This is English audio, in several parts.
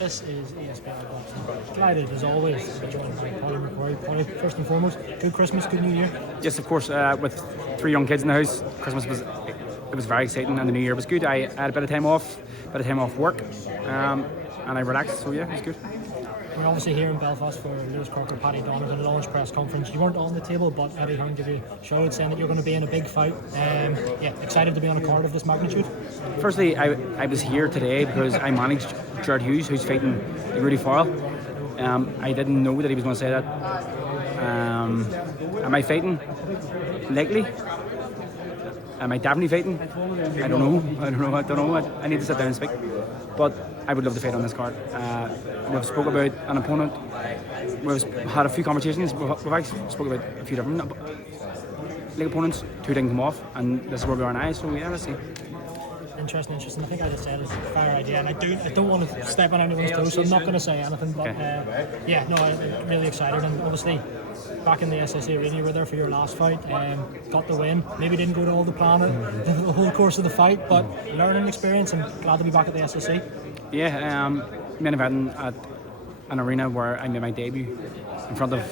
This is ESBR Boxing. Delighted as always to be joined by Pody McCrory. Pody, first and foremost, good Christmas, good New Year. Yes, of course. With 3 young kids in the house, Christmas was very exciting, and the New Year was good. I had a bit of time off work, and I relaxed. So yeah, it was good. We're obviously here in Belfast for Lewis Crocker, Paddy Donovan launch press conference. You weren't on the table, but Eddie Hearn gave you a shout saying that you're going to be in a big fight. Excited to be on a card of this magnitude. Firstly, I was here today because I managed Jared Hughes, who's fighting Rudy Farrell. I didn't know that he was going to say that. Am I fighting? Likely. Am I definitely fighting? I don't know. I need to sit down and speak. But I would love to fight on this card. We've spoke about an opponent. We've had a few conversations. We've actually spoke about a few different opponents. 2 didn't come off, and this is where we are now. So yeah, let's see. Interesting. I think I just said it's a fair idea, and I don't want to step on anyone's toes, so I'm not going to say anything. But I'm really excited, and obviously back in the SSA arena, you were there for your last fight, got the win. Maybe didn't go to all the plan the whole course of the fight, but learning experience. I'm glad to be back at the SSA. Yeah, main event at an arena where I made my debut in front of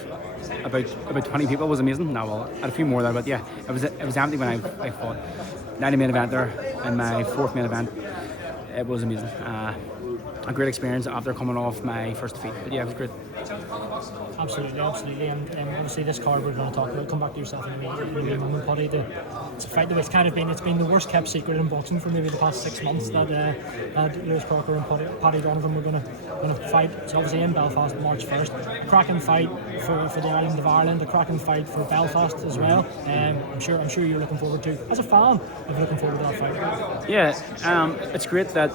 about 20 people was amazing. No, well, I had a few more there, but yeah, it was empty when I fought. Now the main event there, in my 4th main event, it was amazing. A great experience after coming off my first defeat. But yeah, it was great. Absolutely. And obviously this card we're going to talk about, come back to yourself in a moment, Pody. It's a fight that it's been the worst kept secret in boxing for maybe the past 6 months that Lewis Crocker and Paddy Donovan were going to fight. It's obviously in Belfast, March 1st. A cracking fight for the island of Ireland, a cracking fight for Belfast as well. I'm sure you're looking forward to, as a fan, you're looking forward to that fight. Yeah, it's great that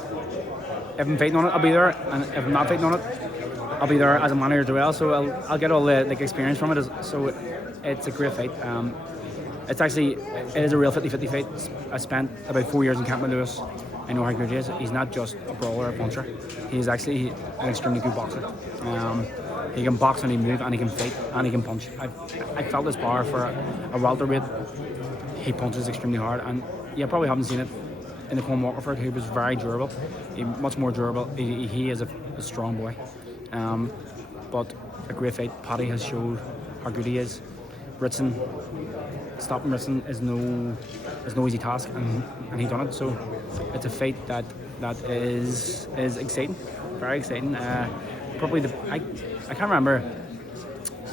if I'm fighting on it, I'll be there, and if I'm not fighting on it, I'll be there as a manager as well. So I'll get all the experience from it. So it's a great fight. It is a real 50-50 fight. I spent about 4 years in camp with Lewis. I know how good he is. He's not just a brawler or a puncher. He's actually an extremely good boxer. He can box and he move and he can fight and he can punch. I felt this bar for a welterweight. He punches extremely hard, and you probably haven't seen it in the Conor Waterford, who was very durable, much more durable. He is a strong boy. But a great fight. Pody has showed how good he is. Stopping Ritson is no easy task, and he done it. So it's a fight that is exciting, very exciting. Probably I can't remember.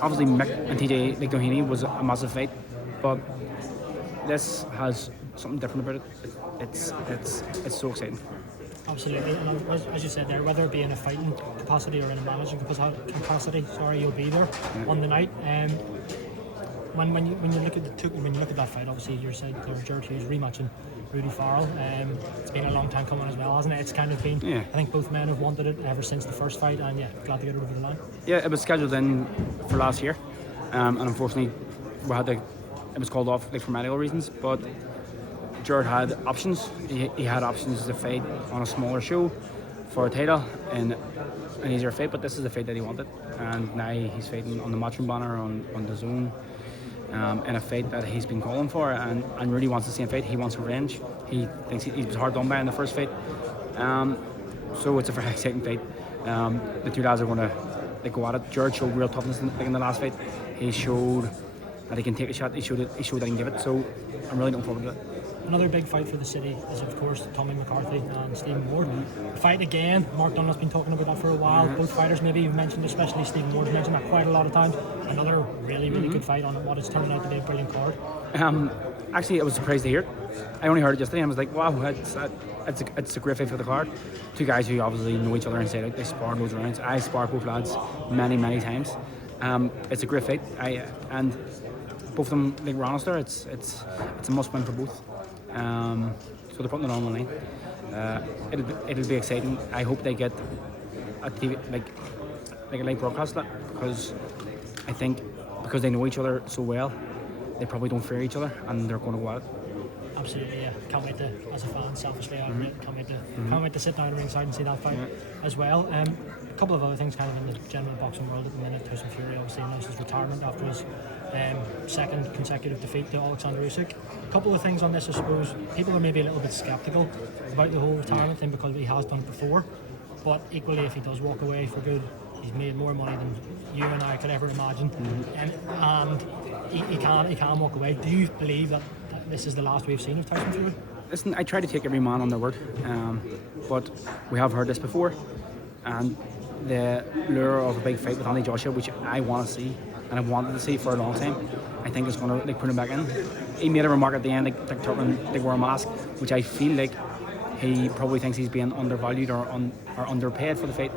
Obviously, Mick and TJ McDoheny was a massive fight, but this has something different about it. It's so exciting. Absolutely, and as you said there, whether it be in a fighting capacity or in a managing capacity, you'll be there on the night. When you look at that fight, obviously you said Jared Hughes rematching Rudy Farrell. It's been a long time coming as well, hasn't it? It's kind of been. Yeah. I think both men have wanted it ever since the first fight, and glad to get it over the line. Yeah, it was scheduled in for last year, and unfortunately, it was called off for medical reasons, but Jared had options. He had options to fight on a smaller show for a title in an easier fight, but this is the fight that he wanted, and now he's fighting on the Matchroom banner on the Zone, in a fight that he's been calling for, and really wants the same fight. He wants revenge. He thinks he was hard done by in the first fight, so it's a very exciting fight. The 2 lads are going to go at it. Jared showed real toughness in the last fight. He showed that he can take a shot. He showed that he can give it. So I'm really looking forward to it. Another big fight for the city is, of course, Tommy McCarthy and Stephen Ward. Fight again. Mark Dunlap's been talking about that for a while. Both fighters, maybe you've mentioned, especially Stephen Ward's mentioned that quite a lot of times. Another really good fight on what is turning out to be a brilliant card. Actually, I was surprised to hear it. I only heard it yesterday and I was like, wow, it's a great fight for the card. 2 guys who obviously know each other inside out. They sparred loads of rounds. I sparred both lads many times. It's a great fight. And both of them, like Ronister, it's a must win for both. So they're putting it on the line. It'll be exciting. I hope they get a TV, like a live broadcast that, because I think because they know each other so well, they probably don't fear each other, and they're going to go at it. Absolutely, yeah. Can't wait to, as a fan, selfishly, can't wait to sit down ringside and see that fight as well. A couple of other things kind of in the general boxing world at the minute. Tyson Fury obviously announced his retirement after his 2nd consecutive defeat to Alexander Usyk. A couple of things on this, I suppose. People are maybe a little bit sceptical about the whole retirement thing because he has done it before. but equally if he does walk away for good, he's made more money than you and I could ever imagine, and he can walk away. Do you believe that this is the last we've seen of Tyson Fury? Listen, I try to take every man on their word, but we have heard this before, and the lure of a big fight with Andy Joshua, which I want to see and I've wanted to see for a long time, I think is going to put him back in. He made a remark at the end, like talking, they wore a mask, which I feel like he probably thinks he's being undervalued or underpaid for the fight,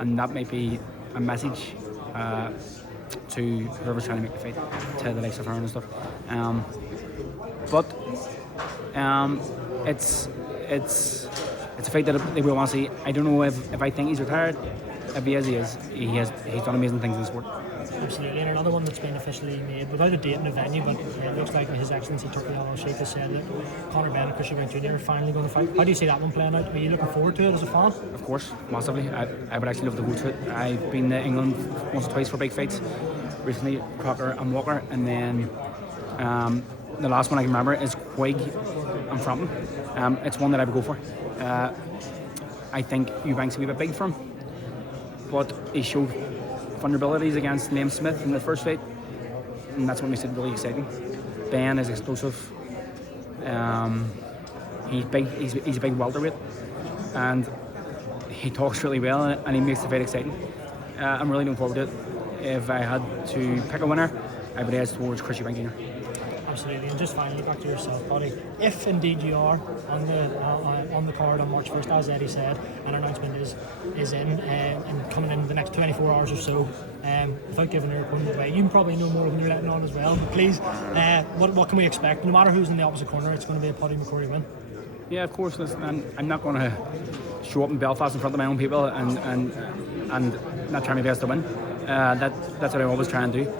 and that might be a message to whoever's trying to make the fight, to the likes of her and stuff. But it's a fight that they will want to see. I don't know if I think he's retired. If he is, he is. He's done amazing things in the sport. Absolutely, and another one that's been officially made without a date and a venue, but it looks like His Excellency Turkey Al-Sheikh has said that Conor Benn and Christian Eubank Jr. are finally going to fight. How do you see that one playing out? Are you looking forward to it as a fan? Of course, massively. I would actually love to go to it. I've been to England once or twice for big fights. Recently, Crocker and Walker, and then the last one I can remember is Quigg and Frampton. It's one that I would go for. I think Eubank's a wee bit big for him, but he showed vulnerabilities against Liam Smith in the first fight, and that's what makes it really exciting. Benn is explosive. He's big. He's a big welterweight, and he talks really well, and he makes the fight exciting. I'm really looking forward to it. If I had to pick a winner, I would edge towards Chris Eubank Jr. Absolutely, and just finally back to yourself, Pody. If indeed you are on the card on March 1st, as Eddie said, an announcement is in and coming in the next 24 hours or so, without giving your opponent away, you probably know more than you're letting on as well. But please, what can we expect? No matter who's in the opposite corner, it's going to be a Pody McCrory win. Yeah, of course. Listen, I'm not going to show up in Belfast in front of my own people and not try my best to win. That's what I always try and do.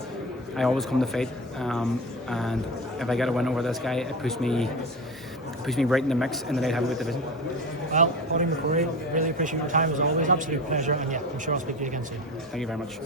I always come to fight, and if I get a win over this guy, it puts me right in the mix in the light heavyweight division. Well, Pody McCrory, really appreciate your time as always. Absolute pleasure, and yeah, I'm sure I'll speak to you again soon. Thank you very much.